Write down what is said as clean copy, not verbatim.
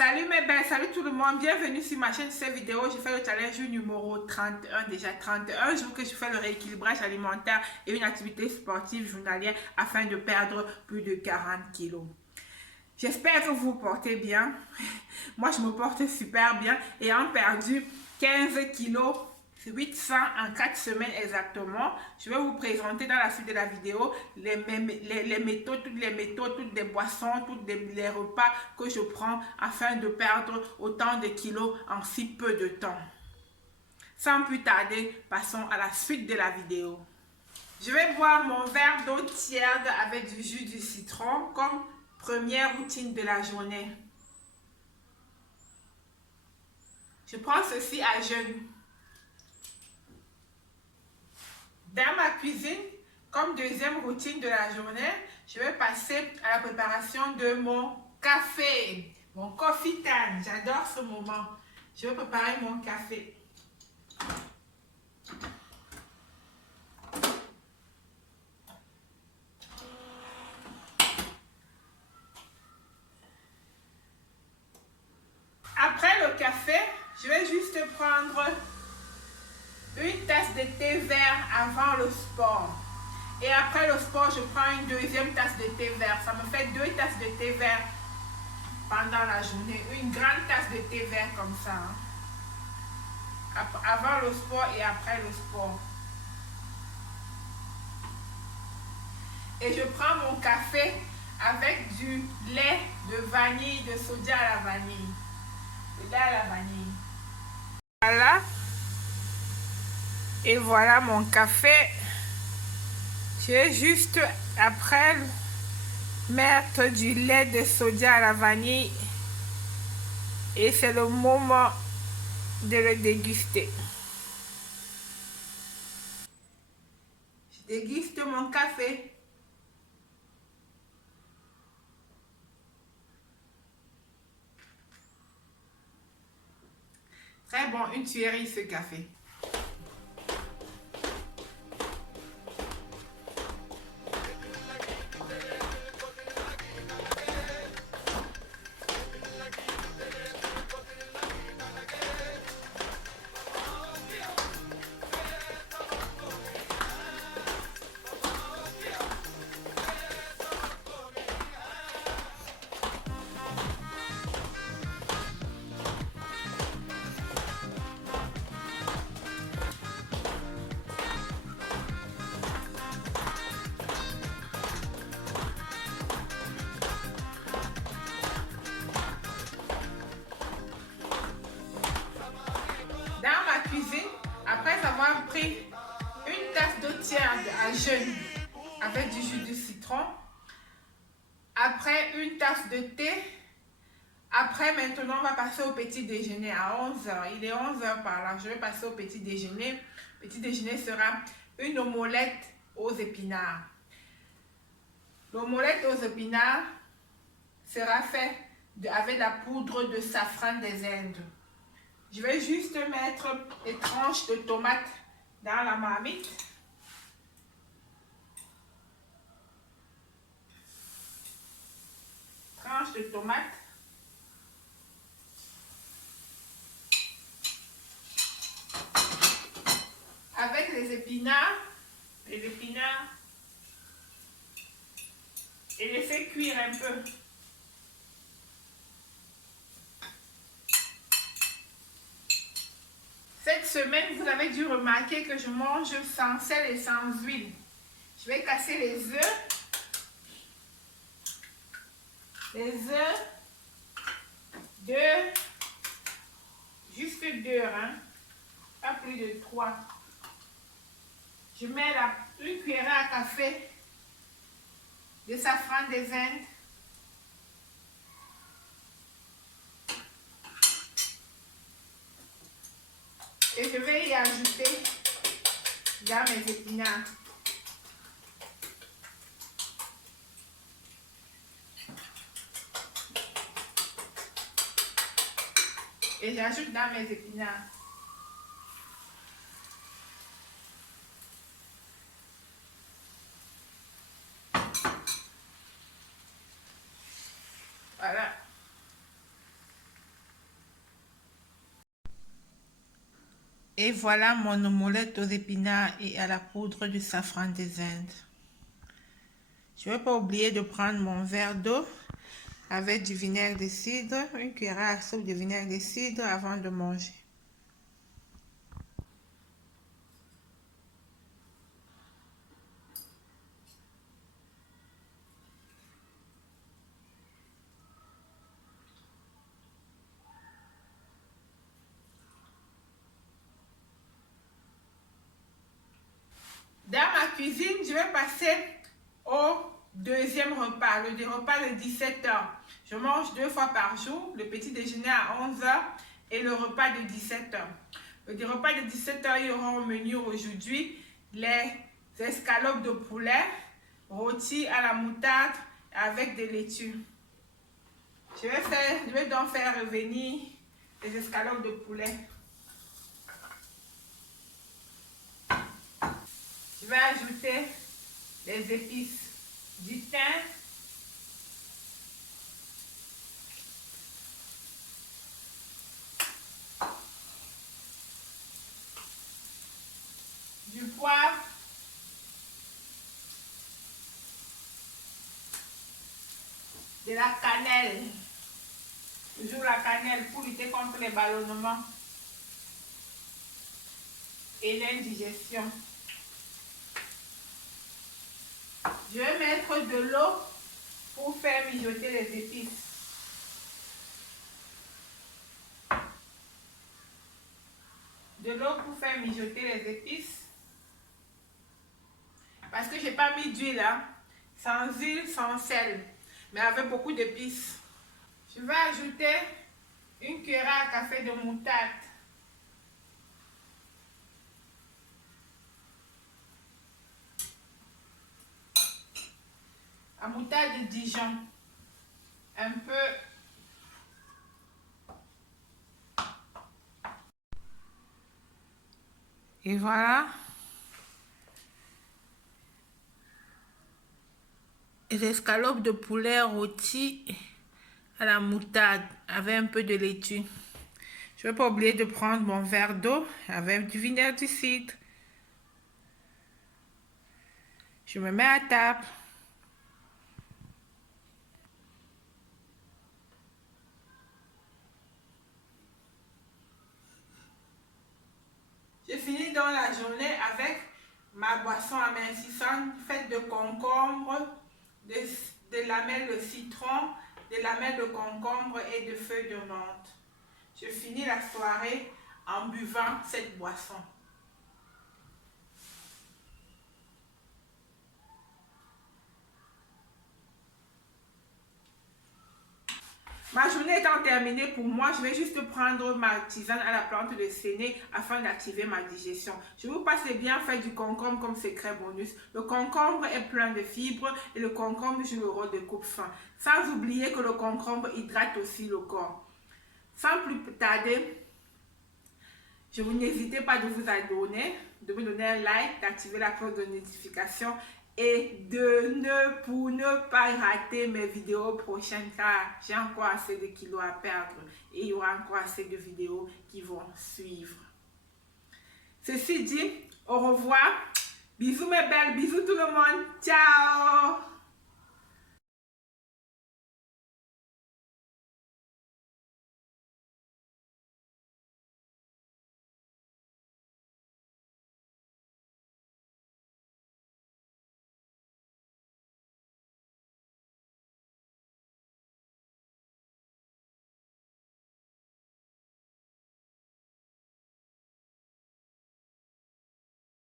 Salut mes belles, salut tout le monde, bienvenue sur ma chaîne. Cette vidéo, je fais le challenge numéro 31, déjà 31 jours que je fais le rééquilibrage alimentaire et une activité sportive journalière afin de perdre plus de 40 kilos. J'espère que vous vous portez bien. Moi, je me porte super bien et en perdu 15 kilos 800 en 4 semaines exactement. Je vais vous présenter dans la suite de la vidéo les méthodes, toutes les boissons, les repas que je prends afin de perdre autant de kilos en si peu de temps. Sans plus tarder, passons à la suite de la vidéo. Je vais boire mon verre d'eau tiède avec du jus de citron comme première routine de la journée. Je prends ceci à jeun. Dans ma cuisine, comme deuxième routine de la journée, je vais passer à la préparation de mon café, mon coffee time. J'adore ce moment. Je vais préparer mon café. Après le café, je vais juste prendre une tasse de thé vert avant le sport. Et après le sport, je prends une deuxième tasse de thé vert. Ça me fait 2 tasses de thé vert pendant la journée. Une grande tasse de thé vert comme ça. Avant le sport et après le sport. Et je prends mon café avec du lait de vanille, de soja à la vanille. Le lait à la vanille. Voilà. Et voilà mon café. Je vais juste après mettre du lait de soja à la vanille. Et c'est le moment de le déguster. Je déguste mon café. Très bon, une tuerie ce café. Dans ma cuisine, après avoir pris une tasse d'eau tiède à jeun avec du jus de citron, après une tasse de thé, après maintenant on va passer au petit déjeuner à 11h. Il est 11h par là, je vais passer au petit déjeuner. Le petit déjeuner sera une omelette aux épinards. L'omelette aux épinards sera faite avec la poudre de safran des Indes. Je vais juste mettre des tranches de tomates dans la marmite. Tranches de tomates. Avec les épinards. Et laisser cuire un peu. Cette semaine, vous avez dû remarquer que je mange sans sel et sans huile. Je vais casser les œufs. Les œufs. Juste 2, hein. Pas plus de 3. Je mets une cuillère à café de safran des Indes. Et je vais y ajouter dans mes épinards. Et j'ajoute dans mes épinards. Voilà. Et voilà mon omelette aux épinards et à la poudre du safran des Indes. Je ne vais pas oublier de prendre mon verre d'eau avec du vinaigre de cidre, une cuillère à soupe de vinaigre de cidre avant de manger. Dans ma cuisine, je vais passer au deuxième repas, le repas de 17 h. Je mange 2 fois par jour, le petit déjeuner à 11 h et le repas de 17 h. Le repas de 17 h, il y aura au menu aujourd'hui les escalopes de poulet rôties à la moutarde avec des laitues. Je vais donc faire revenir les escalopes de poulet. Je vais ajouter les épices, du thym, du poivre, de la cannelle, toujours la cannelle pour lutter contre les ballonnements et l'indigestion. Je vais mettre de l'eau pour faire mijoter les épices. De l'eau pour faire mijoter les épices. Parce que je n'ai pas mis d'huile, hein. Sans huile, sans sel, mais avec beaucoup d'épices. Je vais ajouter une cuillère à café de moutarde. La moutarde de Dijon. Un peu. Et voilà. Les escalopes de poulet rôties à la moutarde avec un peu de laitue. Je ne vais pas oublier de prendre mon verre d'eau avec du vinaigre de cidre. Je me mets à table. Je finis dans la journée avec ma boisson amincissante faite de concombre, de lamelles de citron, de lamelles de concombre et de feuilles de menthe. Je finis la soirée en buvant cette boisson. Ma journée étant terminée pour moi, je vais juste prendre ma tisane à la plante de séné afin d'activer ma digestion. Je vous passe les bienfaits du concombre comme secret bonus. Le concombre est plein de fibres et le concombre joue le rôle de coupe-faim. Sans oublier que le concombre hydrate aussi le corps. Sans plus tarder, je vous n'hésitez pas de vous abonner, de me donner un like, d'activer la cloche de notification et pour ne pas rater mes vidéos prochaines car j'ai encore assez de kilos à perdre et il y aura encore assez de vidéos qui vont suivre. Ceci dit, au revoir, bisous mes belles, bisous tout le monde, ciao!